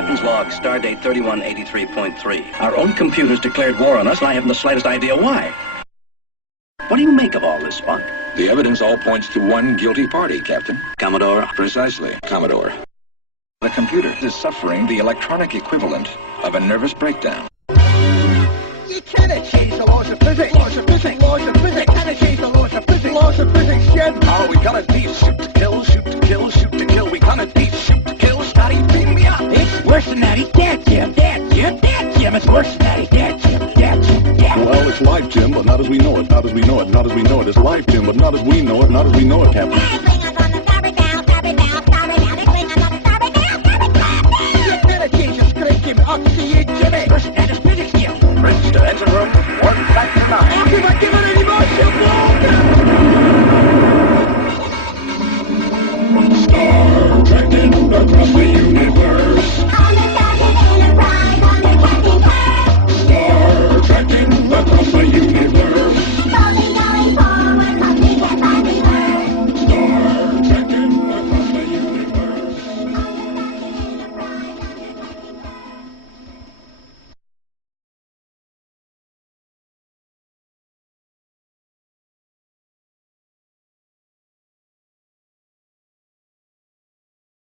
Captain's log, stardate 3183.3. Our own computers declared war on us, and I haven't the slightest idea why. What do you make of all this, Spock? The evidence all points to one guilty party, Captain. Commodore? Precisely, Commodore. The computer is suffering the electronic equivalent of a nervous breakdown. You cannot change the laws of physics. Laws of physics. Laws of physics. You cannot change the laws of physics. Laws of physics, Jim. All we gonna be shoot to kill, shoot to kill, shoot to kill. We gonna be shoot to kill. Scotty, beam me up. It's worse than that. He's dead, Jim. Dead, Jim. Dead, Jim. It's worse than that. He's dead, Jim. Dead, Jim. Dead. Well, it's life, Jim, but not as we know it. Not as we know it. Not as we know it. It's life, Jim, but not as we know it. Not as we know it, Captain. You cannot change the script, Jim. I'll see you, Jimmy. First, that is physics, Jim. Bridge to engine room.